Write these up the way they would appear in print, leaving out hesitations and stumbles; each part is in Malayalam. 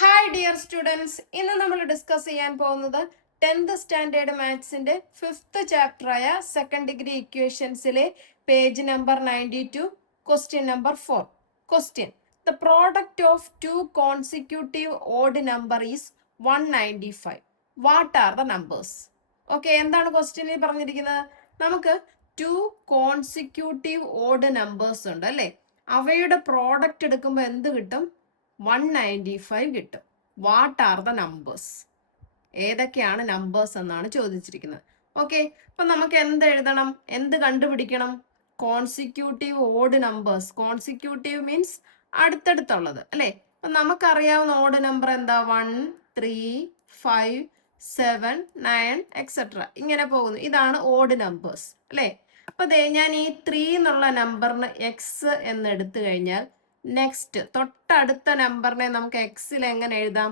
ഹായ് ഡിയർ സ്റ്റുഡൻസ്, ഇന്ന് നമ്മൾ ഡിസ്കസ് ചെയ്യാൻ പോകുന്നത് 10th സ്റ്റാൻഡേർഡ് മാത്സിന്റെ 5th ചാപ്റ്ററായ സെക്കൻഡ് ഡിഗ്രി ഇക്വേഷൻസിലെ page number 92, question number 4. Question: the product of two consecutive odd number is 195. What are the numbers? Okay, എന്താണ് ക്വസ്റ്റ്യനിൽ പറഞ്ഞിരിക്കുന്നത്? നമുക്ക് ടു കോൺസിക്യൂട്ടീവ് ഓഡ് നമ്പേഴ്സ് ഉണ്ട് അല്ലേ, അവയുടെ പ്രോഡക്റ്റ് എടുക്കുമ്പോൾ എന്ത് കിട്ടും? 195 കിട്ടും. What are the numbers? ഏതൊക്കെയാണ് നമ്പേഴ്സ് എന്നാണ് ചോദിച്ചിരിക്കുന്നത്. ഓക്കെ, അപ്പൊ നമുക്ക് എന്ത് എഴുതണം, എന്ത് കണ്ടുപിടിക്കണം? Consecutive odd numbers. Consecutive means അടുത്തടുത്തുള്ളത് അല്ലെ. അപ്പൊ നമുക്കറിയാവുന്ന ഓഡ് നമ്പർ എന്താ? 1, 3, 5, 7, 9 എക്സെട്ര ഇങ്ങനെ പോകുന്നു. ഇതാണ് ഓഡ് നമ്പേഴ്സ് അല്ലെ. അപ്പൊ ഞാൻ ഈ 3 എന്നുള്ള നമ്പറിന് എക്സ് എന്ന് എടുത്തു കഴിഞ്ഞാൽ നെക്സ്റ്റ് തൊട്ടടുത്ത നമ്പറിനെ നമുക്ക് എക്സിൽ എങ്ങനെ എഴുതാം?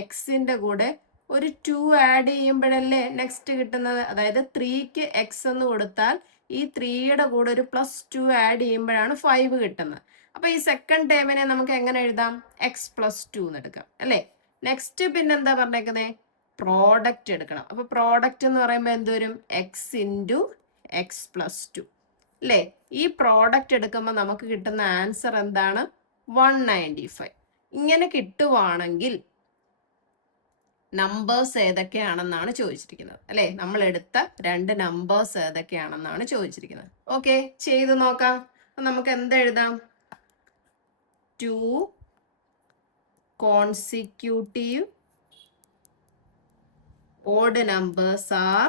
എക്സിന്റെ കൂടെ ഒരു 2 ആഡ് ചെയ്യുമ്പോഴല്ലേ നെക്സ്റ്റ് കിട്ടുന്നത്. അതായത് 3ക്ക് എക്സ് എന്ന് കൊടുത്താൽ ഈ 3യുടെ കൂടെ ഒരു +2 ആഡ് ചെയ്യുമ്പോഴാണ് 5 കിട്ടുന്നത്. അപ്പൊ ഈ സെക്കൻഡ് ടേമിനെ നമുക്ക് എങ്ങനെ എഴുതാം? x+2 എന്ന് എടുക്കാം അല്ലേ. നെക്സ്റ്റ് പിന്നെന്താ പറഞ്ഞേക്കുന്നത്? പ്രോഡക്റ്റ് എടുക്കണം. അപ്പൊ പ്രോഡക്റ്റ് എന്ന് പറയുമ്പോൾ എന്തുവരും? എക്സ് ഇൻറ്റു x+2 അല്ലേ. ഈ പ്രോഡക്റ്റ് എടുക്കുമ്പോൾ നമുക്ക് കിട്ടുന്ന ആൻസർ എന്താണ്? 195. ഇങ്ങനെ കിട്ടുവാണെങ്കിൽ നമ്പേഴ്സ് ഏതൊക്കെയാണെന്നാണ് ചോദിച്ചിരിക്കുന്നത് അല്ലെ. നമ്മൾ എടുത്ത 2 നമ്പേഴ്സ് ഏതൊക്കെയാണെന്നാണ് ചോദിച്ചിരിക്കുന്നത്. ഓക്കെ, ചെയ്തു നോക്കാം. നമുക്ക് എന്തെഴുതാം? 2 കോൺസിക്യൂട്ടീവ് ഓഡ് നമ്പേഴ്സ് ആർ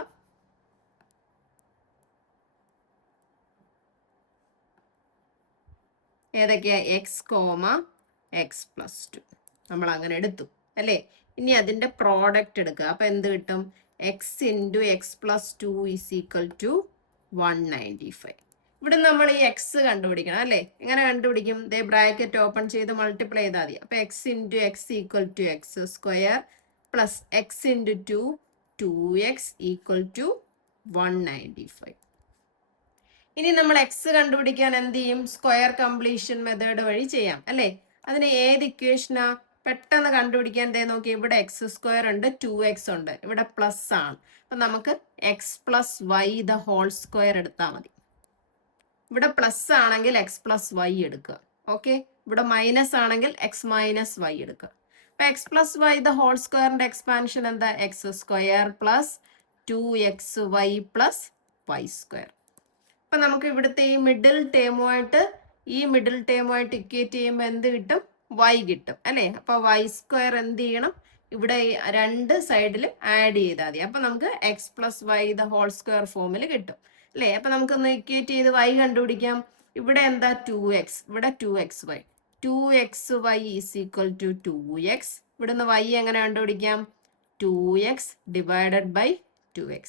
ഏതൊക്കെയാ? x,x+2 നമ്മൾ അങ്ങനെ എടുത്തു അല്ലേ. ഇനി അതിന്റെ പ്രോഡക്റ്റ് എടുക്കുക. അപ്പൊ എന്ത് കിട്ടും? X into x+2 is equal to 195. ഇവിടെ നമ്മൾ ഈ എക്സ് കണ്ടുപിടിക്കണം അല്ലേ. എങ്ങനെ കണ്ടുപിടിക്കും? ദേ ബ്രാക്കറ്റ് ഓപ്പൺ ചെയ്ത് മൾട്ടിപ്ലൈ ചെയ്താൽ മതി. അപ്പൊ x into x equal to x² plus x into 2 2x equal to 195. ഇനി നമ്മൾ എക്സ് കണ്ടുപിടിക്കാൻ എന്ത് ചെയ്യും? സ്ക്വയർ കംപ്ലീഷൻ മെത്തേഡ് വഴി ചെയ്യാം അല്ലേ. അതിന് ഏത് ഇക്വേഷനാ പെട്ടെന്ന് കണ്ടുപിടിക്കാൻ? നോക്കി, ഇവിടെ x² ഉണ്ട്, 2x ഉണ്ട്, ഇവിടെ പ്ലസ് ആണ്. അപ്പൊ നമുക്ക് x+y² എടുത്താൽ മതി. ഇവിടെ പ്ലസ് ആണെങ്കിൽ x+y എടുക്കുക. ഓക്കെ, ഇവിടെ മൈനസ് ആണെങ്കിൽ x-y എടുക്കുക. അപ്പൊ x+y² എക്സ്പാൻഷൻ എന്താ? x² plus 2xy plus y². അപ്പൊ നമുക്ക് ഇവിടുത്തെ ഈ മിഡിൽ ടേമുമായിട്ട് ഇക്വേറ്റ് ചെയ്യുമ്പോൾ എന്ത് കിട്ടും? y കിട്ടും അല്ലെ. അപ്പൊ y² എന്ത് ചെയ്യണം? ഇവിടെ 2 സൈഡിലും ആഡ് ചെയ്താൽ മതി. അപ്പൊ നമുക്ക് x+y² ഫോമിൽ കിട്ടും അല്ലെ. അപ്പൊ നമുക്കൊന്ന് ഇക്വേറ്റ് ചെയ്ത് y കണ്ടുപിടിക്കാം. ഇവിടെ എന്താ? 2x, ഇവിടെ 2xy. 2xy is equal to 2x. ഇവിടുന്ന് y എങ്ങനെ കണ്ടുപിടിക്കാം? 2x divided by 2x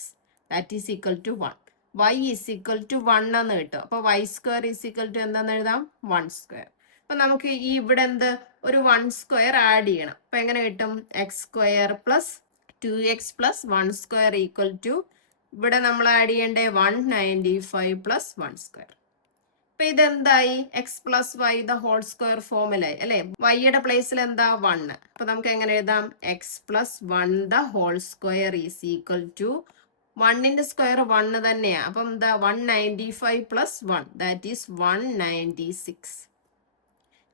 that is equal to 1. y is equal to 1 എന്ന് കിട്ടും. അപ്പൊ y² ഈസ് ഈക്വൽ ടു എന്താന്ന് എഴുതാം? 1². അപ്പൊ നമുക്ക് ഈ ഇവിടെ എന്ത്? ഒരു 1² ആഡ് ചെയ്യണം. അപ്പൊ എങ്ങനെ കിട്ടും? x² plus 2x plus 1² equal to ഇവിടെ നമ്മൾ ആഡ് ചെയ്യേണ്ടേ 195 പ്ലസ് 1². അപ്പൊ ഇതെന്തായി? x+y² ഫോമിലായി അല്ലെ. വൈയുടെ പ്ലേസിൽ എന്താ? 1. അപ്പൊ നമുക്ക് എങ്ങനെ എഴുതാം? x+1² ഈസ് ഈക്വൽ ടു 1ന്റെ സ്ക്വയർ 1 തന്നെയാ. അപ്പം എന്താ? 195 പ്ലസ് 1 ദാറ്റ് ഈസ് 196.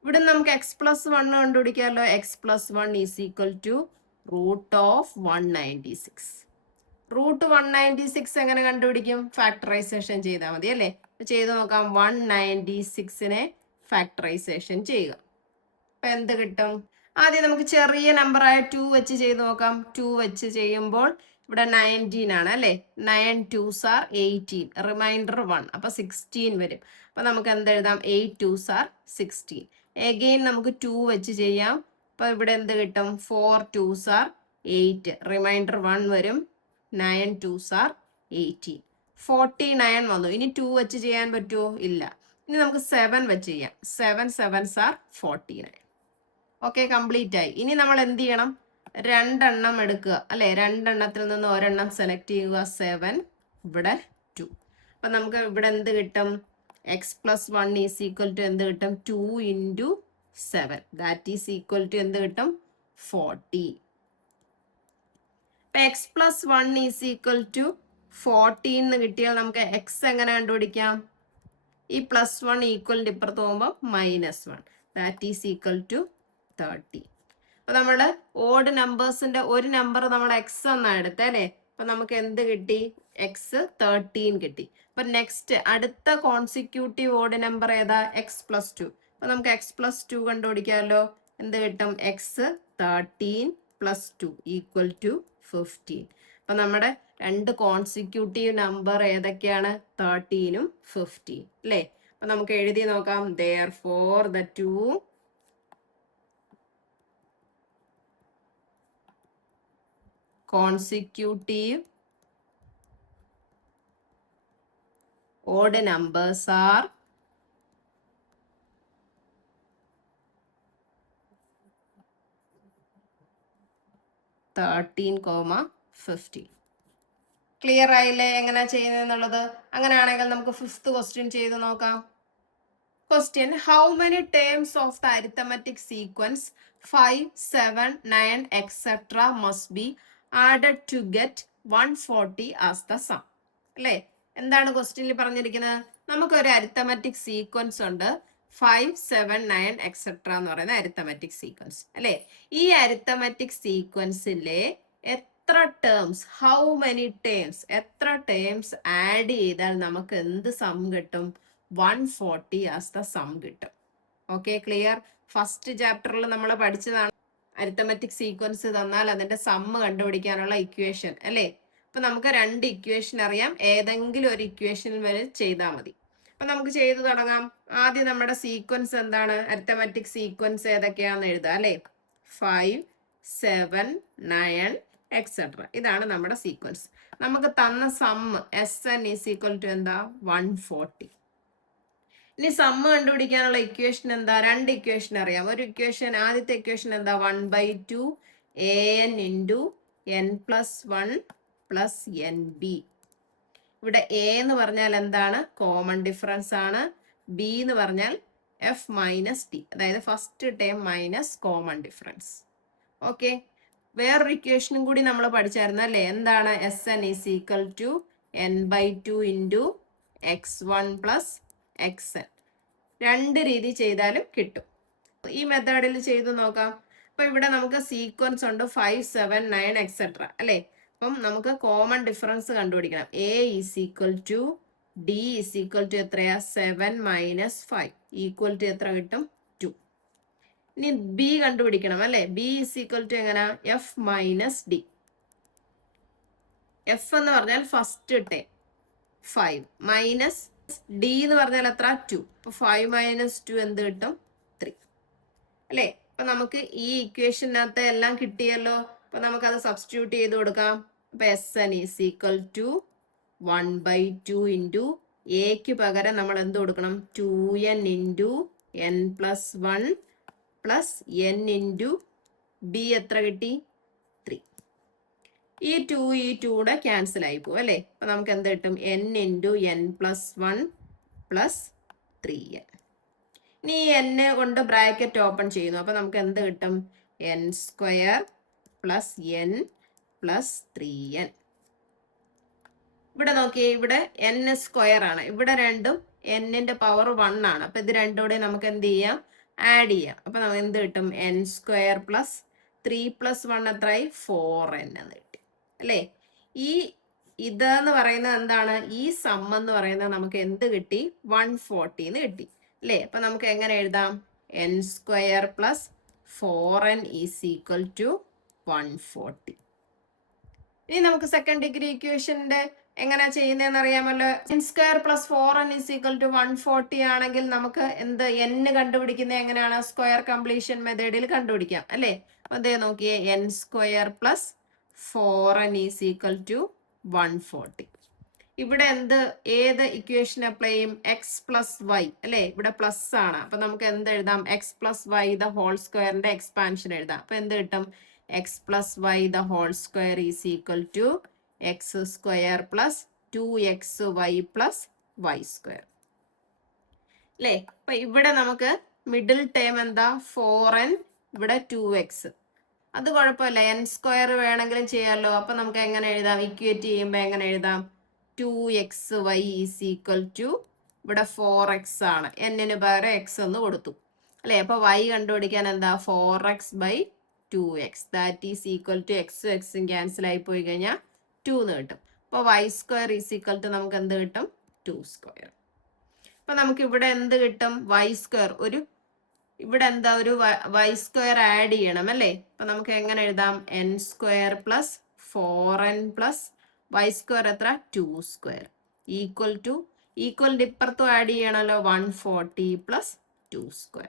ഇവിടെ നമുക്ക് x+1 കണ്ടുപിടിക്കാമല്ലോ. x+1 is equal to √196. √196 എങ്ങനെ കണ്ടുപിടിക്കും? ഫാക്ടറൈസേഷൻ ചെയ്താൽ മതി അല്ലേ. ചെയ്ത് നോക്കാം. 196നെ ഫാക്ടറൈസേഷൻ ചെയ്യുക. അപ്പൊ എന്ത് കിട്ടും? ആദ്യം നമുക്ക് ചെറിയ നമ്പറായ 2 വെച്ച് ചെയ്ത് നോക്കാം. 2 വെച്ച് ചെയ്യുമ്പോൾ ഇവിടെ 19 ആണ് അല്ലെ. 9 2s are 18, റിമൈൻഡർ 1, അപ്പൊ 16 വരും. അപ്പൊ നമുക്ക് എന്തെഴുതാം? 8 2s are 16. എഗെയിൻ നമുക്ക് 2 വെച്ച് ചെയ്യാം. അപ്പൊ ഇവിടെ എന്ത് കിട്ടും? 4 2s are 8, റിമൈൻഡർ 1 വരും. 9 2s are 18, 49 വന്നു. ഇനി 2 വെച്ച് ചെയ്യാൻ പറ്റുമോ? ഇല്ല. ഇനി നമുക്ക് 7 വെച്ച് ചെയ്യാം. 7 7s are 49. ഓക്കെ, കംപ്ലീറ്റ് ആയി. ഇനി നമ്മൾ എന്ത് ചെയ്യണം? 2 എണ്ണം എടുക്കുക അല്ലെ. 2 എണ്ണത്തിൽ നിന്ന് ഒരെണ്ണം സെലക്ട് ചെയ്യുക. 7, ഇവിടെ 2. അപ്പൊ നമുക്ക് ഇവിടെ എന്ത് കിട്ടും? x+1 ഈസ് ഈക്വൽ ടു എന്ത് കിട്ടും? 2 into 7 that is equal to എന്ത് കിട്ടും? 40. ഇപ്പൊ x plus 1 is equal to 14 എന്ന് കിട്ടിയാൽ നമുക്ക് x എങ്ങനെ കണ്ടുപിടിക്കാം? ഈ പ്ലസ് 1 ഈക്വലിന്റെ ഇപ്പുറത്ത് പോകുമ്പോൾ -1, ദാറ്റ് ഈസ് ഈക്വൽ ടു 30. അപ്പൊ നമ്മള് ഓഡ് നമ്പേഴ്സിന്റെ ഒരു നമ്പർ നമ്മൾ x എന്നാ എടുത്തല്ലേ. അപ്പൊ നമുക്ക് എന്ത് കിട്ടി? x 13 കിട്ടി. അപ്പൊ നെക്സ്റ്റ് അടുത്ത കോൺസിക്യൂട്ടീവ് ഓഡ് നമ്പർ ഏതാ? x plus 2. അപ്പൊ നമുക്ക് x പ്ലസ് 2 കണ്ടുപിടിക്കാമല്ലോ. എന്ത് കിട്ടും? x 13 plus 2 equal to 15. അപ്പൊ നമ്മുടെ രണ്ട് കോൺസിക്യൂട്ടീവ് നമ്പർ ഏതൊക്കെയാണ്? 13ഉം 15 അല്ലേ. അപ്പൊ നമുക്ക് എഴുതി നോക്കാം. therefore the two consecutive odd numbers are 13, 15. Clear ആയില്ലേ എങ്ങനെ ചെയ്യുന്നതെന്നുള്ളത്? അങ്ങനെയാണെങ്കിൽ നമുക്ക് ഫിഫ്ത്ത് ക്വസ്റ്റ്യൻ ചെയ്ത് നോക്കാം. Question: How many terms of the arithmetic sequence 5, 7, 9, etc. must be added to get 140 as the sum? അല്ലേ? എന്താണ് ക്വസ്റ്റ്യനിൽ പറഞ്ഞിരിക്കുന്നത്? നമുക്കൊരു അരിത്തമാറ്റിക് സീക്വൻസ് ഉണ്ട്, 5, 7, 9 എക്സെട്ര എന്ന് പറയുന്ന അരിത്തമാറ്റിക് സീക്വൻസ് അല്ലേ. ഈ അരിത്തമാറ്റിക് സീക്വൻസിലെ എത്ര ടേംസ്, ഹൗ മെനി ടേംസ്, എത്ര ടേംസ് ആഡ് ചെയ്താൽ നമുക്ക് എന്ത് സം കിട്ടും? 140 ആസ് ദ സം കിട്ടും. Okay, clear? ഫസ്റ്റ് ചാപ്റ്ററിൽ നമ്മൾ പഠിച്ചതാണ് അരിത്തമാറ്റിക് സീക്വൻസ് തന്നാൽ അതിന്റെ സമ്മ് കണ്ടുപിടിക്കാനുള്ള ഇക്വേഷൻ അല്ലേ. അപ്പൊ നമുക്ക് രണ്ട് ഇക്വേഷൻ അറിയാം, ഏതെങ്കിലും ഒരു ഇക്വേഷനിൽ വരെ ചെയ്താൽ മതി. അപ്പൊ നമുക്ക് ചെയ്തു തുടങ്ങാം. ആദ്യം നമ്മുടെ സീക്വൻസ് എന്താണ്? അരിത്തമാറ്റിക് സീക്വൻസ് ഏതൊക്കെയാണെന്ന് എഴുതാം അല്ലേ. 5, 7, 9 എക്സെട്ര. ഇതാണ് നമ്മുടെ സീക്വൻസ്. നമുക്ക് തന്ന sum SN is equal to എന്താ? 140. ഇനി സമ്മ് കണ്ടുപിടിക്കാനുള്ള ഇക്വേഷൻ എന്താ? രണ്ട് ഇക്വേഷൻ അറിയാം. ഒരു ഇക്വേഷൻ, ആദ്യത്തെ ഇക്വേഷൻ എന്താ? 1/2 AN into n+1 plus NB. ഇവിടെ A എന്ന് പറഞ്ഞാൽ എന്താണ്? കോമൺ ഡിഫറൻസ് ആണ്. B എന്ന് പറഞ്ഞാൽ F മൈനസ് T, അതായത് first term minus common difference. Okay, വേറൊരു ഇക്വേഷനും കൂടി നമ്മൾ പഠിച്ചായിരുന്നു അല്ലേ. എന്താണ്? SN is equal to n/2 into x1 plus XN. രണ്ട് രീതി ചെയ്താലും കിട്ടും. ഈ മെത്തേഡിൽ ചെയ്തു നോക്കാം. അപ്പൊ ഇവിടെ നമുക്ക് സീക്വൻസ് ഉണ്ട് 5, 7, 9 എക്സെട്ര അല്ലേ. അപ്പം നമുക്ക് കോമൺ ഡിഫറൻസ് കണ്ടുപിടിക്കണം. A is equal to D is equal to എത്രയാ? 7 മൈനസ് 5 ഈക്വൽ ടു എത്ര കിട്ടും? 2. ഇനി B കണ്ടുപിടിക്കണം അല്ലേ. B ഈസ് ഈക്വൽ ടു എങ്ങനെ? F minus D. F എന്ന് പറഞ്ഞാൽ ഫസ്റ്റ് ടേം 5 മൈനസ് D എന്ന് പറഞ്ഞാൽ എത്ര? 2. അപ്പൊ 5 മൈനസ് 2 എന്ത് കിട്ടും? 3 അല്ലേ. അപ്പൊ നമുക്ക് ഈ ഇക്വേഷനകത്ത് എല്ലാം കിട്ടിയല്ലോ. അപ്പൊ നമുക്കത് സബ്സ്റ്റിറ്റ്യൂട്ട് ചെയ്ത് കൊടുക്കാം. അപ്പൊ SN is equal to 1/2 into എക്ക് പകരം നമ്മൾ എന്ത് കൊടുക്കണം? 2n into n+1 plus n into B എത്ര കിട്ടി? 3. ഈ 2 ഈ 2 ക്യാൻസൽ ആയി പോകും അല്ലേ. അപ്പൊ നമുക്ക് എന്ത് കിട്ടും? n into n+1 plus 3n. ഇനി n കൊണ്ട് ബ്രാക്കറ്റ് ഓപ്പൺ ചെയ്യുന്നു. അപ്പൊ നമുക്ക് എന്ത് കിട്ടും? n² plus n plus 3n. ഇവിടെ നോക്കിയേ, ഇവിടെ n² ആണ്, ഇവിടെ രണ്ടും n-ന്റെ പവർ 1 ആണ്. അപ്പൊ ഇത് രണ്ടും കൂടെ നമുക്ക് എന്ത് ചെയ്യാം? ആഡ് ചെയ്യാം. അപ്പൊ നമുക്ക് എന്ത് കിട്ടും? n² പ്ലസ് 3 പ്ലസ് 1 എത്രയായി? 4n എന്ന് കിട്ടി അല്ലേ. ഈ ഇതെന്ന് പറയുന്നത് എന്താണ്? ഈ സം എന്ന് പറയുന്നത് നമുക്ക് എന്ത് കിട്ടി? 140 എന്ന് കിട്ടി അല്ലേ. അപ്പൊ നമുക്ക് എങ്ങനെ എഴുതാം? n² plus 4n is equal to 140. ഇനി നമുക്ക് സെക്കൻഡ് ഡിഗ്രി ഇക്വേഷന്റെ എങ്ങനെ ചെയ്യുന്നതെന്ന് അറിയാമല്ലോ. n² plus 4n is equal to 140 ആണെങ്കിൽ നമുക്ക് എന്ത് n കണ്ടുപിടിക്കുന്നത് എങ്ങനെയാണ്? സ്ക്വയർ കംപ്ലീഷൻ മെത്തേഡിൽ കണ്ടുപിടിക്കാം അല്ലേ. അതേ നോക്കിയേ, n² plus 4n is equal to 140. ഇവിടെ എന്ത്, ഏത് ഇക്വേഷൻ അപ്ലൈ ചെയ്യും? എക്സ് പ്ലസ് വൈ അല്ലേ. ഇവിടെ പ്ലസ് ആണ്. അപ്പൊ നമുക്ക് എന്ത് എഴുതാം? X plus y the whole സ്ക്വയറിന്റെ എക്സ്പാൻഷൻ എഴുതാം. അപ്പൊ എന്ത് കിട്ടും? X plus y the whole square is equal to x² plus 2xy plus y² അല്ലേ. അപ്പൊ ഇവിടെ നമുക്ക് മിഡിൽ ടേം എന്താ? 4n, ഇവിടെ 2x. അത് കുഴപ്പമില്ല, എൻ സ്ക്വയർ വേണമെങ്കിലും ചെയ്യാമല്ലോ. അപ്പൊ നമുക്ക് എങ്ങനെ എഴുതാം? ഇക്വേറ്റ് ചെയ്യുമ്പോൾ എങ്ങനെ എഴുതാം? 2xy ഈസ് ഈക്വൽ ടു, ഇവിടെ 4x ആണ്, എന്നിന് പകരം എക്സ് എന്ന് കൊടുത്തു അല്ലേ. അപ്പൊ y കണ്ടുപിടിക്കാൻ എന്താ? 4x/2x that is equal to എക്സും എക്സും ക്യാൻസൽ ആയി പോയി കഴിഞ്ഞാൽ 2 എന്ന് കിട്ടും. അപ്പൊ y² ഈസ് ഈക്വൽ ടു നമുക്ക് എന്ത് കിട്ടും? 2². അപ്പൊ നമുക്ക് ഇവിടെ എന്ത് കിട്ടും? y². ഇവിടെ എന്താ? ഒരു y² ആഡ് ചെയ്യണം അല്ലേ. അപ്പൊ നമുക്ക് എങ്ങനെ എഴുതാം? n² plus 4n plus y² എത്ര? 2² ഈക്വൽ ഇപ്പുറത്തും ആഡ് ചെയ്യണമല്ലോ, 140 പ്ലസ് 2².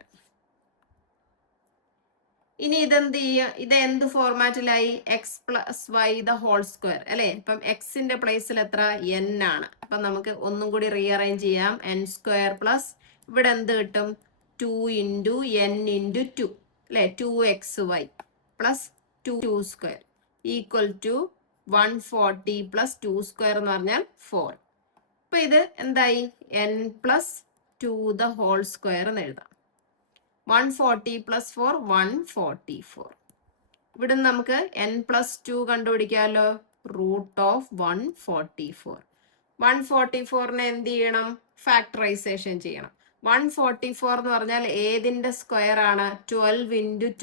ഇനി ഇതെന്ത് ചെയ്യുക? ഇത് എന്ത് ഫോർമാറ്റിലായി? x+y² അല്ലെ. അപ്പം എക്സിന്റെ പ്ലേസിൽ എത്ര? n ആണ്. അപ്പൊ നമുക്ക് ഒന്നും കൂടി റീഅറേഞ്ച് ചെയ്യാം. n² പ്ലസ് ഇവിടെ എന്ത് കിട്ടും? 2 × n × 2 അല്ലെ, 2xy plus 2² equal to 140 plus 2² എന്ന് പറഞ്ഞാൽ 4. അപ്പൊ ഇത് എന്തായി? n+2² എന്ന് എഴുതാം. 140 പ്ലസ് 4 144. ഇവിടെ നമുക്ക് n+2 കണ്ടുപിടിക്കാമല്ലോ. √144. 144നെ എന്ത് ചെയ്യണം? ഫാക്ടറൈസേഷൻ ചെയ്യണം. 144 എന്ന് പറഞ്ഞാൽ ഏതിന്റെ സ്ക്വയർ ആണ്? 12 ×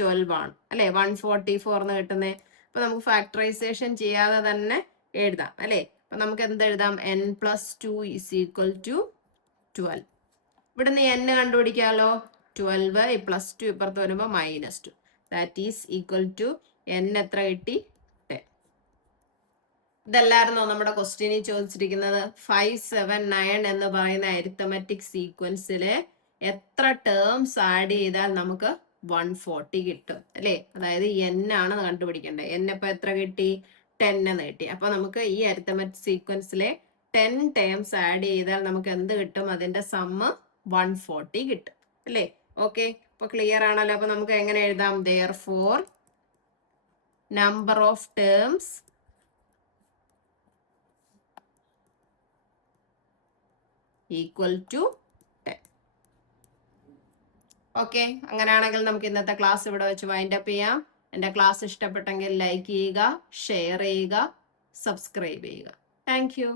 12 ആണ് അല്ലെ 144 എന്ന് കിട്ടുന്നത്. അപ്പൊ നമുക്ക് ഫാക്ടറൈസേഷൻ ചെയ്യാതെ തന്നെ എഴുതാം അല്ലെ. അപ്പൊ നമുക്ക് എന്ത് എഴുതാം? n+2 is equal to 12. ഇവിടുന്ന് n കണ്ടുപിടിക്കാമല്ലോ. 12 പ്ലസ് 2 ഇപ്പുറത്ത് വരുമ്പോൾ -2 that is equal to n എത്ര കിട്ടി? 10. ഇതല്ലായിരുന്നോ നമ്മുടെ ക്വസ്റ്റ്യനിൽ ചോദിച്ചിരിക്കുന്നത്? 5, 7, 9 എന്ന് പറയുന്ന അരിത്തമെറ്റിക് സീക്വൻസില് എത്ര ടേംസ് ആഡ് ചെയ്താൽ നമുക്ക് 140 കിട്ടും അല്ലേ. അതായത് n ആണ് കണ്ടുപിടിക്കേണ്ടത്. n ഇപ്പൊ എത്ര കിട്ടി? 10 എന്ന് കിട്ടി. അപ്പൊ നമുക്ക് ഈ അരിത്തമെറ്റിക് സീക്വൻസിലെ 10 ടേംസ് ആഡ് ചെയ്താൽ നമുക്ക് എന്ത് കിട്ടും? അതിന്റെ സമ്മ് 140 കിട്ടും അല്ലേ. ഓക്കെ, ഇപ്പൊ ക്ലിയർ ആണല്ലോ. അപ്പൊ നമുക്ക് എങ്ങനെ എഴുതാം? therefore number of terms equal to 10. Okay, അങ്ങനെയാണെങ്കിൽ നമുക്ക് ഇന്നത്തെ ക്ലാസ് ഇവിടെ വെച്ച് വൈൻഡ് അപ്പ് ചെയ്യാം. എൻ്റെ ക്ലാസ് ഇഷ്ടപ്പെട്ടെങ്കിൽ ലൈക്ക് ചെയ്യുക, ഷെയർ ചെയ്യുക, സബ്സ്ക്രൈബ് ചെയ്യുക. Thank you.